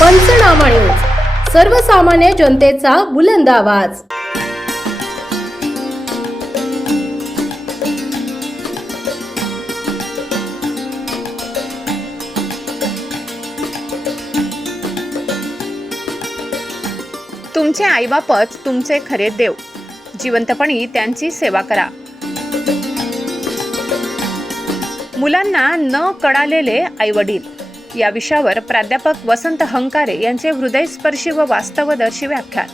पंचनामा न्यूज. सर्वसामान्य जनतेचा बुलंद आवाज. तुमचे आईबापच तुमचे खरे देव. जिवंतपणी त्यांची सेवा करा. मुलांना न कळालेले आईवडील या विषयावर प्राध्यापक वसंत हंकारे यांचे हृदयस्पर्शी व वास्तवदर्शी व्याख्यान.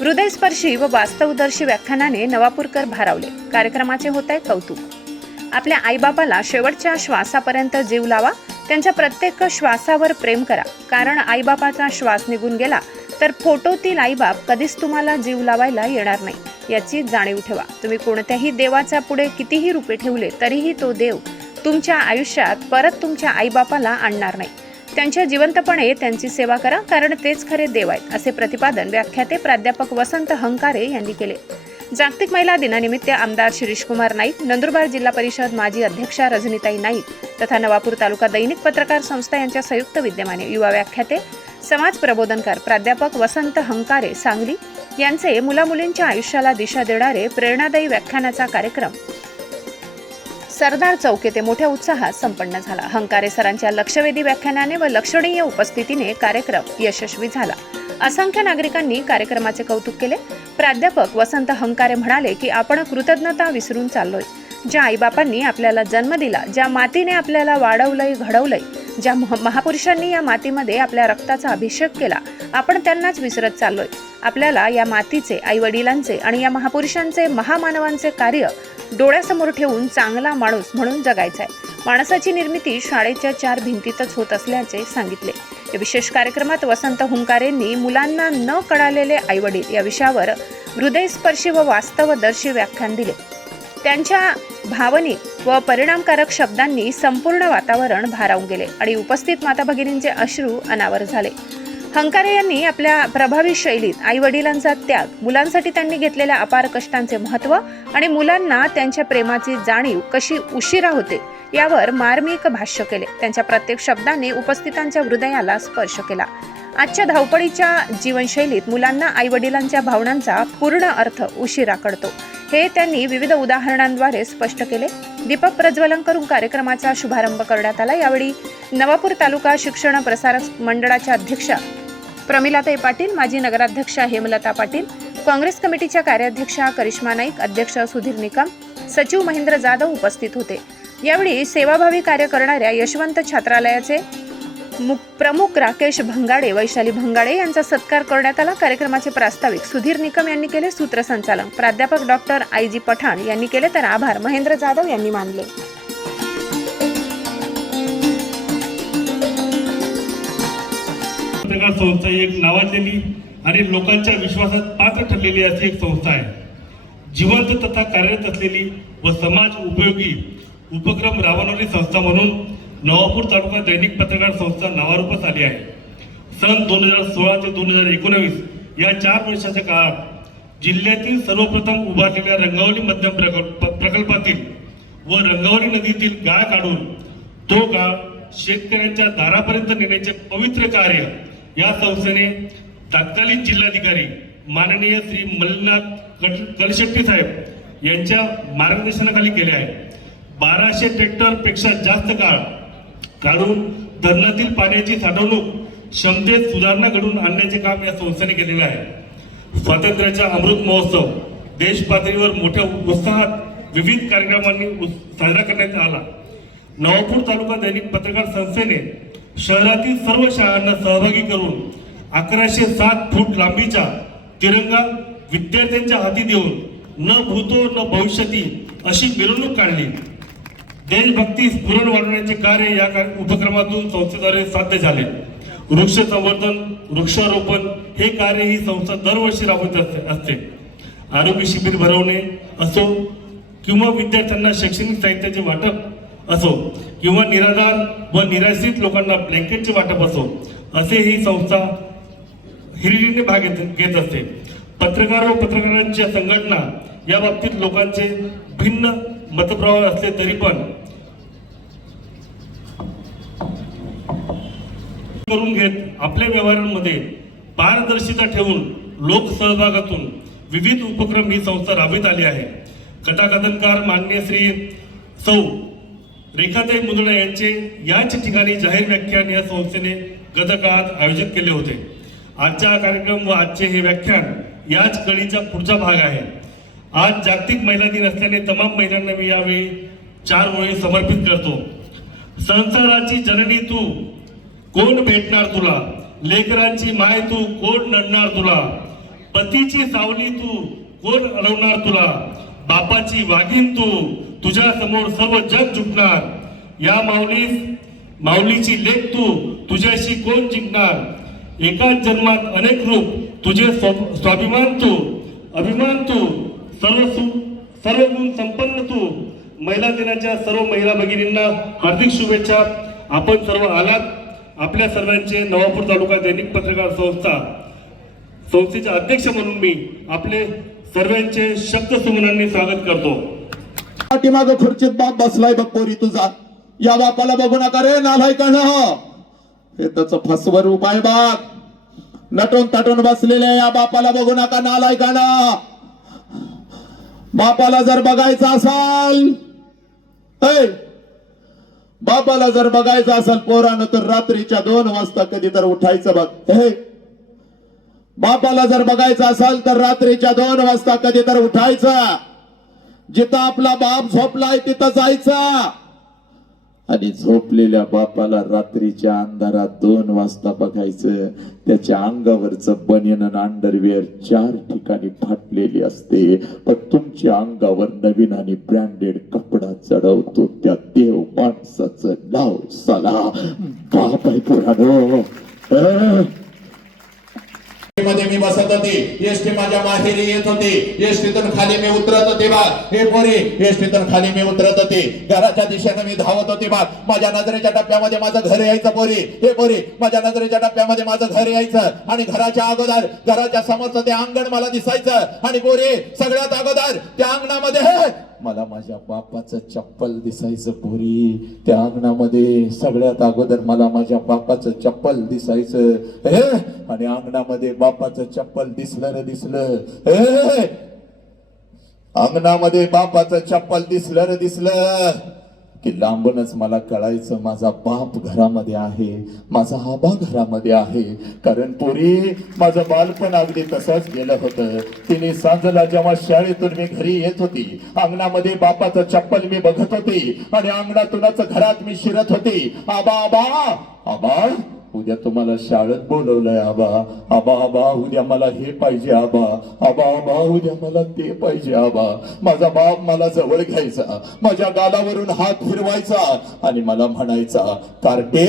हृदयस्पर्शी व वास्तवदर्शी व्याख्यानाने नवापूरकर भारावले. कार्यक्रमाचे होत आहे कौतुक. आपल्या आईबापाला शेवटच्या श्वासापर्यंत जीव लावा त्यांच्या प्रत्येक श्वासावर प्रेम करा. कारण आईबापाचा श्वास निघून गेला तर फोटोतील आईबाप कधीच तुम्हाला जीव लावायला येणार नाही. याची जाणीव ठेवा. तुम्ही कोणत्याही देवाच्या पुढे कितीही रुपे ठेवले तरीही तो देव तुमच्या आयुष्यात परत तुमच्या आईबापाला आणणार नाही. त्यांच्या जिवंतपणे त्यांची सेवा करा कारण तेच खरे देव आहेत असे प्रतिपादन व्याख्याते प्राध्यापक वसंत हंकारे यांनी केले. जागतिक महिला दिनानिमित्त आमदार शिरीषकुमार नाईक नंदुरबार जिल्हा परिषद माजी अध्यक्षा रजनीताई नाईक तथा नवापूर तालुका दैनिक पत्रकार संस्था यांच्या संयुक्त विद्यमाने युवा व्याख्याते समाज प्रबोधनकार प्राध्यापक वसंत हंकारे सांगली यांचे मुलामुलींच्या आयुष्याला दिशा देणारे प्रेरणादायी व्याख्यानाचा कार्यक्रम. सरदार चौक येथे मोठ्या उत्साहात संपन्न झाला. हंकारे सरांच्या लक्षवेधी व्याख्यानाने व लक्षणीय उपस्थितीने कार्यक्रम यशस्वी झाला. असंख्य नागरिकांनी कार्यक्रमाचे कौतुक केले. प्राध्यापक वसंत हंकारे म्हणाले की आपण कृतज्ञता विसरून चाललोय. ज्या आईबापांनी आपल्याला जन्म दिला ज्या मातीने आपल्याला वाढवलंय घडवलंय ज्या महापुरुषांनी या मातीमध्ये आपल्या रक्ताचा अभिषेक केला आपण त्यांनाच विसरत चाललोय. आपल्याला या मातीचे आई वडिलांचे आणि या महापुरुषांचे महामानवांचे कार्य डोळ्यासमोर ठेवून चांगला माणूस म्हणून जगायचा आहे माणसाची निर्मिती शाळेच्या चार भिंतीतच होत असल्याचे सांगितले. या विशेष कार्यक्रमात वसंत हुंकारेंनी मुलांना न कळालेले आईवडील या विषयावर हृदयस्पर्शी व वास्तवदर्शी व्याख्यान दिले. त्यांच्या भावनिक व परिणामकारक शब्दांनी संपूर्ण वातावरण भारावून गेले आणि उपस्थित माता भगिनींचे अश्रू अनावर झाले. हंकारे यांनी आपल्या प्रभावी शैलीत आई वडिलांचा त्याग मुलांसाठी त्यांनी घेतलेल्या अपार कष्टांचे महत्त्व आणि मुलांना त्यांच्या प्रेमाची जाणीव कशी उशिरा होते यावर मार्मिक भाष्य केले. त्यांच्या प्रत्येक शब्दाने उपस्थितांच्या हृदयाला स्पर्श केला. आजच्या धावपळीच्या जीवनशैलीत मुलांना आई वडिलांच्या भावनांचा पूर्ण अर्थ उशिरा कळतो. हे त्यांनी विविध उदाहरणांद्वारे स्पष्ट केले. दीपक प्रज्वलन करून कार्यक्रमाचा शुभारंभ करण्यात आला. यावेळी नवापूर तालुका शिक्षण प्रसारक मंडळाच्या अध्यक्षा प्रमिलाताई पाटील माजी नगराध्यक्षा हेमलता पाटील काँग्रेस कमिटीच्या कार्याध्यक्षा करिश्मा नाईक अध्यक्ष सुधीर निकम सचिव महेंद्र जाधव उपस्थित होते. यावेळी सेवाभावी कार्य करणाऱ्या यशवंत छात्रालयाचे मु- प्रमुख राकेश भंगाडे वैशाली भंगाडे यांचा सत्कार करण्यात आला. कार्यक्रमाचे प्रास्ताविक सुधीर निकम यांनी केले. सूत्रसंचालन प्राध्यापक डॉक्टर आय जी पठाण यांनी केले. तर आभार. महेंद्र जाधव यांनी मानले. पत्रकार संस्था ही एक नावाजलेली आणि लोकांच्या विश्वासात पात्र ठरलेली अशी एक संस्था आहे. जिवंत तथा कार्यरत असलेली व समाज उपयोगी उपक्रम राबवणारी संस्था म्हणून नवापूर तालुका दैनिक पत्रकार संस्था नावारूपास आली आहे. सन दोन हजार सोळा ते दोन हजार एकोणावीस या चार वर्षाच्या काळात जिल्ह्यातील सर्वप्रथम उभारलेल्या रंगावली मध्यम प्रकल्प प्रकल्पातील व रंगावली नदीतील गाळ काढून तो गाळ शेतकऱ्यांच्या दारापर्यंत नेण्याचे पवित्र कार्य या संस्थेने तत्कालीन जिल्हाधिकारी माननीय श्री मल्लनाथ कट- कलशेट्टी साहेब यांच्या मार्गदर्शनाखाली केले आहे. बाराशे ट्रॅक्टरपेक्षा जास्त काळ काढून धरणातील पाण्याची साठवणूक क्षमतेत सुधारणा घडवून आणण्याचे काम या संस्थेने केलेले आहे. स्वातंत्र्याचा अमृत महोत्सव देश पातळीवर मोठ्या उत्साहात विविध कार्यक्रमांनी साजरा करण्यात आला. नवापूर तालुका दैनिक पत्रकार संस्थेने शहरातील सर्व शाळांना सहभागी करून अकराशे सात फूट लांबीचा तिरंगा विद्यार्थ्यांच्या हाती देऊन न भूतो न भविष्यती अशी मिरवणूक काढली. देशभक्ती स्फुरण वाढवण्याचे कार्य या उपक्रमातून संस्थेद्वारे साध्य झाले. वृक्ष संवर्धन वृक्षारोपण हे कार्य ही संस्था दरवर्षी राबवत असते असते. आरोग्य शिबिर भरवणे असो किंवा विद्यार्थ्यांना शैक्षणिक साहित्याचे वाटप असो किंवा निराधार व निराश्रित लोकांना ब्लँकेटचे वाटप असो असे ही संस्था हिरिरीने भाग घेत असते. पत्रकार व पत्रकारांच्या संघटना या बाबतीत लोकांचे भिन्न मतप्रवाह असले तरी पण करून घेत आपल्या व्यवहारांमध्ये पारदर्शिता ठेवून लोकसहभागातून विविध उपक्रम ही संस्था राबवित आली आहे. कथाकथनकार मान्य श्री सौ रेखाताई मुंदडा यांचे याच ठिकाणी जाहीर व्याख्यान या संस्थेने गत काळात आयोजित केले होते. आजचा हा कार्यक्रम व आजचे हे व्याख्यान याच कळीचा पुढचा भाग आहे. आज जागतिक महिला दिन असल्याने तमाम महिलांना मी यावेळी चार ओळी समर्पित करतो. संसाराची जननी तू कोण भेटणार तुला? लेकरांची माय तू कोण नडणार तुला? पतीची सावली तू कोण अडवणार तुला? बापाची वाघीन तू तुझ्या समोर सर्व जग झुकणार या माऊलीस माऊलीची लेख तू तुझ्याशी कोण जिंकणार? एकाच जन्मात अनेक रूप तुझे स्व- स्वाभिमान तू अभिमान तू सर्व सु सर्व गुण संपन्न तू. महिला दिनाच्या सर्व महिला भगिनींना हार्दिक शुभेच्छा. आपण सर्व आलात. आपल्या सर्वांचे नवापूर तालुका दैनिक पत्रकार संस्था संस्थेचे अध्यक्ष म्हणून मी आपले सर्वांचे शब्द सुमनांनी स्वागत करतो. पाठीमाग खुर्चीत बाप बसलाय बघ पोरी तुझा. या बापाला बघू नका रे नालाय कण हो. हे. त्याच फसवर उपाय बाप. नटून तटून बसलेल्या या बापाला बघू नका नालाय कण बापाला जर बघायचं असाल बापाला जर बघायचं असेल पोरानं तर रात्रीच्या दोन वाजता कधी तर उठायचं बघ. हे बापाला जर बघायचं असेल तर रात्रीच्या दोन वाजता कधी तर उठायचं. जिथं आपला बाप झोपलाय तिथं जायचा. आणि झोपलेल्या बापाला रात्रीच्या अंधारात दोन वाजता बघायचं त्याच्या अंगावरचं बनियन आणि अंडरवेअर चार ठिकाणी फाटलेली असते. पण तुमच्या अंगावर नवीन आणि ब्रँडेड कपडा चढवतो त्या देव माणसाचं नाव सला बाप आहे पुराण. मध्ये मी बसत होती. एसटी माझ्या माहेरी येत होती. एसटीतून खाली मी उतरत होते बा. हे पोरी एसटीतून खाली मी उतरत होती. घराच्या दिशेने मी धावत होते बा. माझ्या नजरेच्या टप्प्यामध्ये माझं घर यायचं पोरी. हे पोरी माझ्या नजरेच्या टप्प्यामध्ये माझं घर यायचं. आणि घराच्या अगोदर घराच्या समोरचं ते अंगण मला दिसायचं. आणि पोरी सगळ्यात अगोदर त्या अंगणामध्ये मला माझ्या बापाचं चप्पल दिसायचं पोरी. त्या अंगणामध्ये सगळ्यात अगोदर मला माझ्या बापाचं चप्पल दिसायचं. हे? आणि अंगणामध्ये बापाचं चप्पल दिसलं रे दिसलं. हे? अंगणामध्ये बापाचं चप्पल दिसलं रे दिसलं. की लांबूनच मला कळायचं माझा बाप घरामध्ये आहे माझा आबा घरामध्ये आहे. कारण पोरी माझं बालपण अगदी तसंच गेलं होतं. तिने सांजला जेव्हा शाळेतून मी घरी येत होती अंगणामध्ये बापाचं चप्पल मी बघत होती आणि अंगणातूनच घरात मी शिरत होती. आबा आबा आबा. उद्या तुम्हाला शाळेत बोलवलंय आबा. आबा आबा उद्या मला हे पाहिजे आबा. आबा आबा उद्या मला ते पाहिजे आबा. माझा बाप मला जवळ घ्यायचा. माझ्या गालावरून हात फिरवायचा आणि मला म्हणायचा कार्टे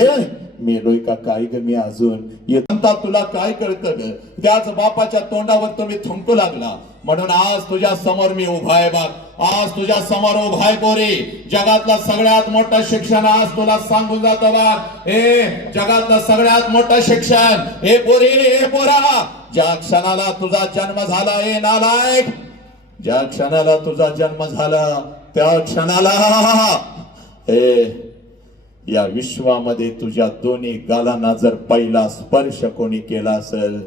मेलोय का काय ग मी अजून? येता तुला काय कळतं ग त्याच बापाच्या तोंडावर तुम्ही थुंकू लागला. म्हणून आज तुझ्या समोर मी उभा आहे बाग आज तुझ्या समोर उभा आहे पोरी. जगातलं सगळ्यात मोठं शिक्षण आज तुला सांगून जातो बाग ए जगातलं सगळ्यात मोठं शिक्षण. हे पोरी हे पोरा. ज्या क्षणाला तुझा जन्म झाला ए नालायक. ज्या क्षणाला तुझा जन्म झाला त्या क्षणाला. ए या विश्वामध्ये तुझ्या दोन्ही गालांना जर पहिला स्पर्श कोणी केला असेल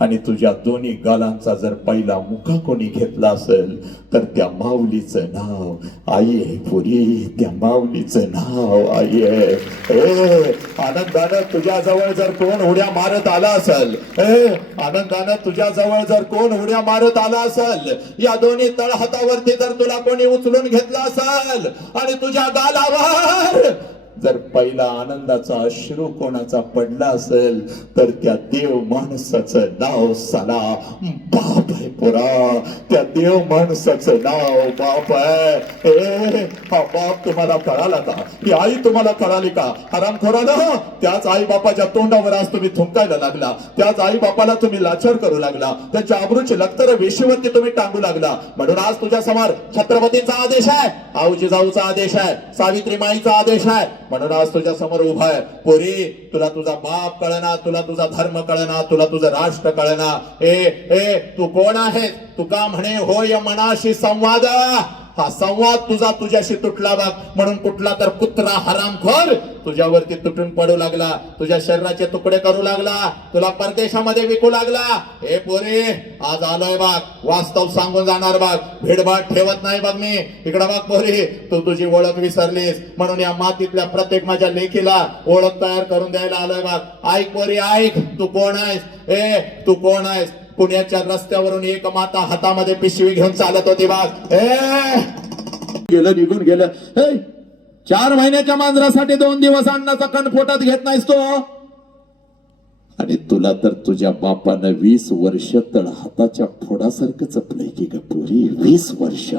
आणि तुझ्या दोन्ही गालांचा जर पहिला मुखा कोणी घेतला असेल तर त्या माऊलीचं नाव आई आहे पुरी. त्या माऊलीचं नाव आई आहे. आनंदानं तुझ्या जवळ जर कोण उड्या मारत आला असेल आनंदानं तुझ्या जवळ जर कोण उड्या मारत आला असेल या दोन्ही तळहातावरती जर तुला कोणी उचलून घेतलं असेल आणि तुझ्या गालावर जर पहिला आनंदाचा अश्रू कोणाचा पडला असेल तर त्या देव माणसाचं नाव साला बाप आहे पुरा. त्या देव माणसाचं नाव बाप आहे. ए हा बाप तुम्हाला कळाला का? ही आई तुम्हाला कळाली का? आराम ना त्याच आई बापाच्या तोंडावर आज तुम्ही थुंकायला लागला. त्याच आई बापाला तुम्ही लाचार करू लागला. त्यांच्या आबरूची लक्तर वेशीवरती तुम्ही टांगू लागला. म्हणून आज तुझ्या समोर छत्रपतींचा आदेश आहे आऊजी जाऊचा आदेश आहे सावित्री माईचा आदेश आहे. म्हणून आज तुझ्या समोर उभा आहे. पोरी तुला तुझा बाप कळना तुला तुझा धर्म कळना तुला तुझं राष्ट्र कळना. ए ए तू कोण आहे तुका म्हणे होय मनाशी संवाद. हा संवाद तुझा तुझ्याशी तुटला बघ. म्हणून कुठला तर कुत्रा हरामखोर तुझ्यावरती तुटून पडू लागला. तुझ्या शरीराचे तुकडे करू लागला. तुला परदेशामध्ये विकू लागला. हे पोरे आज आलोय बाग वास्तव सांगून जाणार बाग भेडभाट ठेवत नाही बघ मी. इकडं बाग पोरे तू तुझी ओळख विसरलीस. म्हणून या मातीतल्या प्रत्येक माझ्या लेखीला ओळख तयार करून द्यायला आलोय बाग ऐक पोरी ऐक. तू कोण आहेस? ए तू कोण आहेस? पुण्याच्या रस्त्यावरून एक माता हातामध्ये पिशवी घेऊन चालत होती बाग गेलं निघून गेलं. चार महिन्याच्या मांजरासाठी दोन दिवस अन्नाचा कण पोटात घेत नाहीस तो. आणि तुला तर तुझ्या बापानं वीस वर्ष तळ हाताच्या फोडासारखं चपलंय की ग पुरी? वीस वर्ष.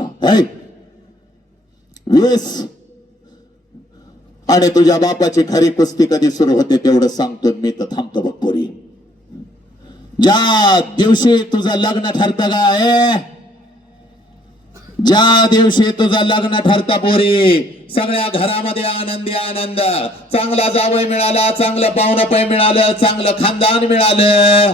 वीस. आणि तुझ्या बापाची खरी कुस्ती कधी सुरू होते तेवढं सांगतो मी तर थांबतो बघ पुरी. ज्या दिवशी तुझं लग्न ठरतं का ज्या दिवशी तुझं लग्न ठरतं पोरी सगळ्या घरामध्ये आनंदी आनंद. चांगला जावय मिळाला चांगलं पाहुणपय मिळालं चांगलं खानदान मिळालं.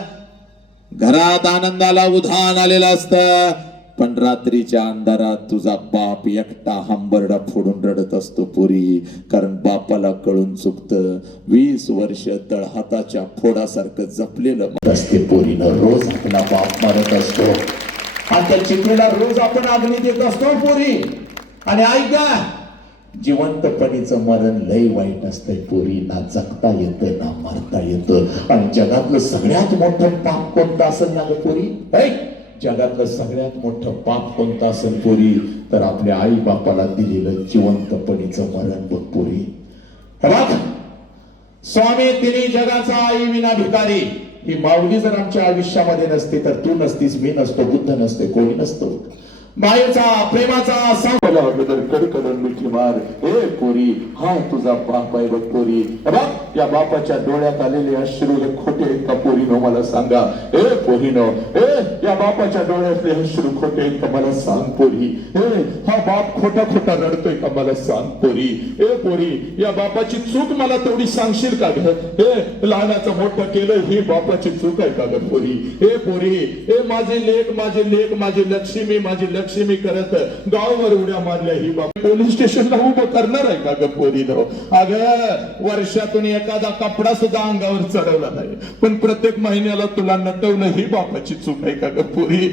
घरात आनंदाला उधाण आलेलं असतं. पण रात्रीच्या अंधारात तुझा बाप एकटा हंबरडा फोडून रडत असतो पुरी. कारण बापाला कळून चुकतं. वीस वर्ष तळहाताच्या फोडासारखं जपलेलं असते पोरीनं. रोज आपला बाप मारत असतो. आणि त्या चिकणीला रोज आपण अग्नी देत असतो पोरी. आणि ऐका जिवंतपणीचं मरण लय वाईट असतंय पोरी. ना जगता येतं ना मरता येतं. आणि जगातलं सगळ्यात मोठं पाप कोणतं असं ना पोरी? ऐक. जगातलं सगळ्यात मोठं पाप कोणतं असेल पोरी? तर आपल्या आई बापाला दिलेलं जिवंतपणीचं मरण बघ पोरी. स्वामी तिने जगाचा आई विना भिकारी. ही माऊली जर आमच्या आयुष्यामध्ये नसती तर तू नसतीस मी नसतो बुद्ध नसते कोणी नसतो. मायेचा प्रेमाचा सांभाळा अगोदर कडकडून मिठी मार. ए पोरी हा तुझा बाप आहे बघ पोरी. हे या बापाच्या डोळ्यात आलेले अश्रू हे खोटे आहेत का पोरीनो मला सांगा. ए पोरीनो ए या बापाच्या डोळ्यातले अश्रू खोटे आहेत का मला सांग पोरी. ए हा बाप खोटा खोटा रडतोय का मला सांग पोरी. ए पोरी या बापाची चूक मला तेवढी सांगशील का ग? ए लहानाचं मोठं केलं ही बापाची चूक आहे का ग पोरी? ए पोरी ए माझे लेख माझे लेख माझी लक्ष्मी माझी लक्ष्मी. करत गाववर उड्या मारल्या ही बाप पोलीस स्टेशनला उभं करणार आहे का ग पोरी अग वर्षातून एखादा कपडा सुद्धा अंगावर चढवला नाही. पण प्रत्येक महिन्याला तुला नटवलं ही बापाची चूक आहे का ग पोरी?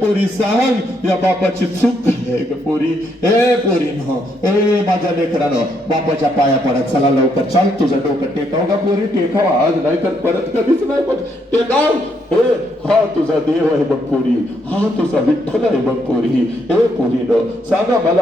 पोरी सांग या बापाची चूक आहे ग पोरी? ए पोरी न ए माझ्या लेकरानं बापाच्या पाया पडा. चला लवकर चाल तुझं डोकं टेकाव का पोरी टेकाव. आज नाही तर परत कधीच नाही बघ. टेकाव. हे हा तुझा देव आहे बघ पोरी. हा तुझा विठ्ठल आहे बघ पोरी. ए पोरी न सांगा मला